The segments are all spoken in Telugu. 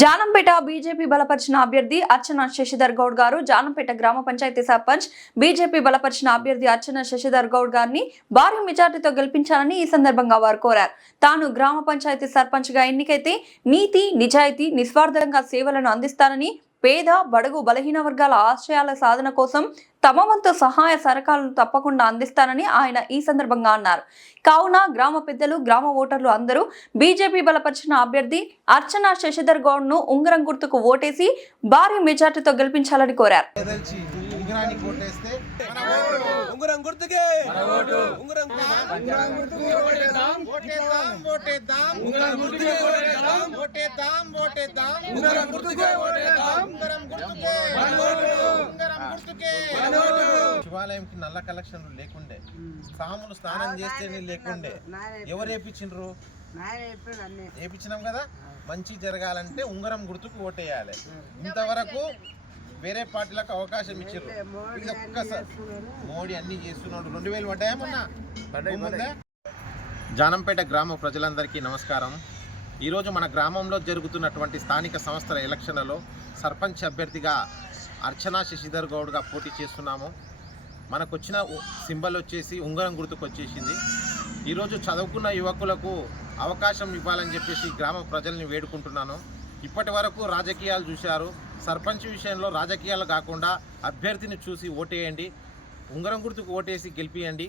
జానంపేట బీజేపీ బలపరిచిన అభ్యర్థి అర్చన శశిధర్ గౌడ్ గారు జానంపేట గ్రామ పంచాయతీ సర్పంచ్ బీజేపీ బలపరిచిన అభ్యర్థి అర్చన శశిధర్ గౌడ్ గారిని భారీ మెజార్టీతో గెలిపించాలని ఈ సందర్భంగా వారు కోరారు. తాను గ్రామ పంచాయతీ సర్పంచ్గా ఎన్నికైతే నీతి నిజాయితీ నిస్వార్థంగా సేవలను అందిస్తానని పేద బడుగు బలహీన వర్గాల ఆశయాల సాధన కోసం తమ వంతు సహాయ సహకారాలను తప్పకుండా అందిస్తానని ఆయన ఈ సందర్భంగా అన్నారు. కావున గ్రామ పెద్దలు గ్రామ ఓటర్లు అందరూ బీజేపీ బలపరిచిన అభ్యర్థి అర్చన శశిధర్ గౌడ్ను ఉంగరం గుర్తుకు ఓటేసి భారీ మెజార్టీతో గెలిపించాలని కోరారు. ఉంగరం గుర్తుకే. ఉంగరం ఉంగరం గుర్తుకు. ఓటేద్దాం ఓటేద్దాం. ఓటేద్దాం ఉంగరం గుర్తుకే ఓటేద్దాం. ఓటేద్దాం ఓటేద్దాం. ఉంగరం గుర్తుకే ఓటేద్దాం. ఉంగరం గుర్తుకే. మన ఓటు. ఉంగరం గుర్తుకే. మన ఓటు. శివాలయంకి నల్ల కలెక్షన్లు లేకుండే. సాములు స్నానం చేస్తేనే లేకుండే. ఎవరు వేపించిండ్రు వేపించినాం కదా? మంచి జరగాలంటే ఉంగరం గుర్తుకు ఓటేయాలి. ఇంతవరకు వేరే పార్టీలకు అవకాశం ఇచ్చారు ఒక్కసారి. మోడీ అన్ని చేస్తున్నాడు. రెండు వేలు పడ్డాయా మొన్న? ముందే? జానంపేట గ్రామ ప్రజలందరికీ నమస్కారం. ఈరోజు మన గ్రామంలో జరుగుతున్నటువంటి స్థానిక సంస్థల ఎలక్షన్లలో సర్పంచ్ అభ్యర్థిగా అర్చనా శశిధర్ గౌడ్గా పోటీ చేస్తున్నాము. మనకు వచ్చిన సింబల్ వచ్చేసి ఉంగరం గుర్తుకు వచ్చేసింది ఈరోజు చదువుకున్న యువకులకు అవకాశం ఇవ్వాలని చెప్పేసి గ్రామ ప్రజల్ని వేడుకుంటున్నాను. ఇప్పటి వరకు రాజకీయాలు చూశారు. సర్పంచ్ విషయంలో రాజకీయాలు కాకుండా అభ్యర్థిని చూసి ఓటేయండి. ఉంగరం గుర్తుకు ఓటేసి గెలిపియండి.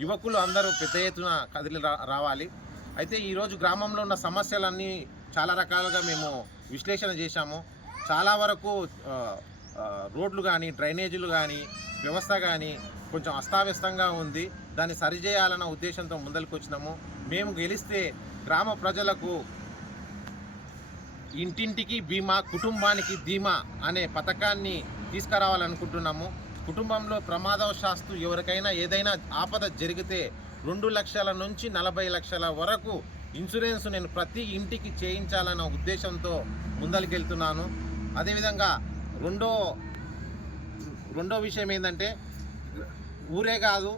యువకులు అందరూ పెద్ద ఎత్తున కదిలి రా- రావాలి. అయితే ఈరోజు గ్రామంలో ఉన్న సమస్యలన్నీ చాలా రకాలుగా మేము విశ్లేషణ చేశాము. చాలా వరకు రోడ్లు కానీ డ్రైనేజీలు కానీ వ్యవస్థ కానీ కొంచెం అస్తావ్యస్తంగా ఉంది. దాన్ని సరిచేయాలన్న ఉద్దేశంతో ముందరికి వచ్చినాము మేము గెలిస్తే గ్రామ ప్రజలకు ఇంటింటికి బీమా కుటుంబానికి ధీమా అనే పథకాన్ని తీసుకురావాలనుకుంటున్నాము. కుటుంబంలో ప్రమాదవశాస్తు ఎవరికైనా ఏదైనా ఆపద జరిగితే రెండు లక్షల నుంచి నలభై లక్షల వరకు ఇన్సూరెన్స్ నేను ప్రతి ఇంటికి చేయించాలన్న ఉద్దేశంతో ముందరికెళ్తున్నాను అదేవిధంగా రెండో రెండో విషయం ఏంటంటే ఊరే కాదు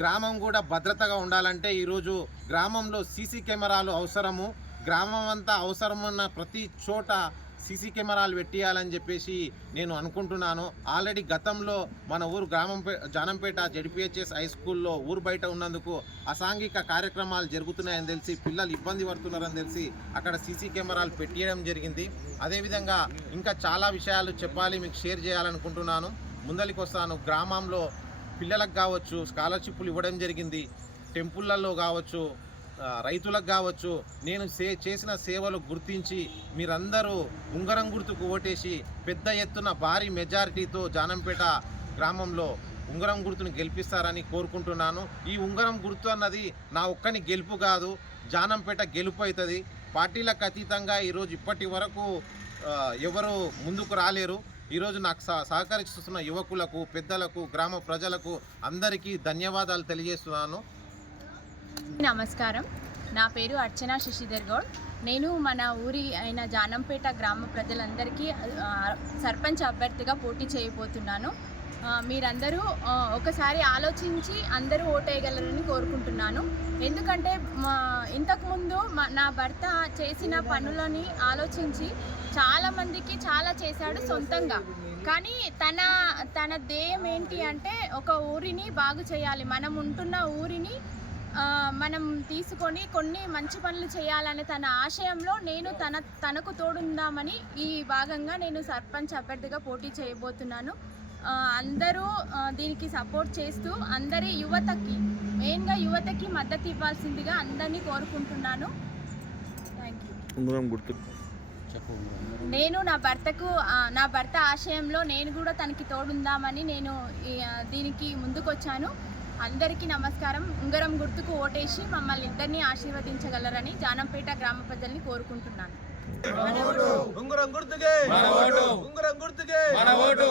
గ్రామం కూడా భద్రతగా ఉండాలంటే ఈరోజు గ్రామంలో సీసీ కెమెరాలు అవసరము. గ్రామం అంతా అవసరమున్న ప్రతి చోట సీసీ కెమెరాలు పెట్టియాలని చెప్పేసి నేను అనుకుంటున్నాను. ఆల్రెడీ గతంలో మన ఊరు గ్రామం జానంపేట జడిపిహెచ్ఎస్ హై స్కూల్లో ఊరు బయట ఉన్నందుకు అసాంఘిక కార్యక్రమాలు జరుగుతున్నాయని తెలిసి పిల్లలు ఇబ్బంది పడుతున్నారని తెలిసి అక్కడ సీసీ కెమెరాలు పెట్టియడం జరిగింది. అదేవిధంగా ఇంకా చాలా విషయాలు చెప్పాలి మీకు షేర్ చేయాలనుకుంటున్నాను. ముందలికి వస్తాను. గ్రామంలో పిల్లలకు కావచ్చు స్కాలర్షిప్లు ఇవ్వడం జరిగింది. టెంపుల్లలో కావచ్చు రైతులకు కావచ్చు నేను సే చేసిన సేవలు గుర్తించి మీరందరూ ఉంగరం గుర్తుకు ఓటేసి పెద్ద ఎత్తున భారీ మెజారిటీతో జానంపేట గ్రామంలో ఉంగరం గుర్తును గెలిపిస్తారని కోరుకుంటున్నాను. ఈ ఉంగరం గుర్తు అన్నది నా ఒక్కని గెలుపు కాదు జానంపేట గెలుపు అవుతుంది. పార్టీలకు అతీతంగా ఈరోజు ఇప్పటి వరకు ఎవరు ముందుకు రాలేరు. ఈరోజు నాకు సహ సహకరిస్తున్న యువకులకు పెద్దలకు గ్రామ ప్రజలకు అందరికీ ధన్యవాదాలు తెలియజేస్తున్నాను. నమస్కారం. నా పేరు అర్చన శశిధర్ గౌడ్. నేను మన ఊరి అయిన జానంపేట గ్రామ ప్రజలందరికీ సర్పంచ్ అభ్యర్థిగా పోటీ చేయబోతున్నాను. మీరందరూ ఒకసారి ఆలోచించి అందరూ ఓటేయగలరని కోరుకుంటున్నాను. ఎందుకంటే మా ఇంతకుముందు మా నా భర్త చేసిన పనులని ఆలోచించి చాలామందికి చాలా చేశాడు సొంతంగా. కానీ తన తన ధ్యేయం ఏంటి అంటే ఒక ఊరిని బాగు చేయాలి. మనం ఉంటున్న ఊరిని మనం తీసుకొని కొన్ని మంచి పనులు చేయాలనే తన ఆశయంలో నేను తన తనకు తోడుందామని ఈ భాగంగా నేను సర్పంచ్ అభ్యర్థిగా పోటీ చేయబోతున్నాను. అందరూ దీనికి సపోర్ట్ చేస్తూ అందరి యువతకి మెయిన్గా యువతకి మద్దతు ఇవ్వాల్సిందిగా అందరినీ కోరుకుంటున్నాను. థ్యాంక్ యూ నేను నా భర్తకు నా భర్త ఆశయంలో నేను కూడా తనకి తోడుందామని నేను దీనికి ముందుకొచ్చాను. అందరికీ నమస్కారం. ఉంగరం గుర్తుకు ఓటేసి మమ్మల్ని ఇద్దరిని ఆశీర్వదించగలరని జానంపేట గ్రామ ప్రజల్ని కోరుకుంటున్నాను. ఉంగరం గుర్తుకే. ఉంగరం గుర్తుకే. మన ఓటు.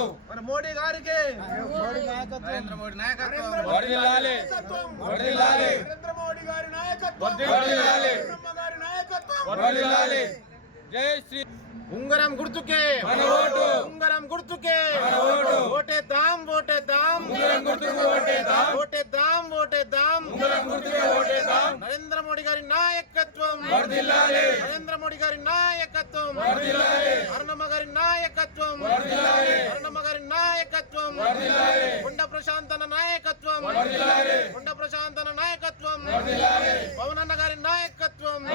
మోడీ గారికి. నరేంద్ర మోడీ నాయకత్వం. వర్ధిల్లాలి. వర్ధిల్లాలి. నరేంద్ర మోడీ గారి నాయకత్వం. వర్ధిల్లాలి. బ్రహ్మ గారి నాయకత్వం. వర్ధిల్లాలి. జై శ్రీ. ఉంగరం గుర్తుకే. మన ఓటు. ఉంగరం గుర్తుకే. మన ఓటు. ఓటేద్దాం ఓటేద్దాం ఉంగరం గుర్తుకే ఓటేద్దాం. నరేంద్ర మోడీ గారి నాయకత్వం. మోడీ గారి. నాయకత్వం. అరుణమ్మ గారి నాయకత్వం. కొండ ప్రశాంతన నాయకత్వం. కొండ ప్రశాంతన నాయకత్వం. పవనన్న గారి నాయకత్వం.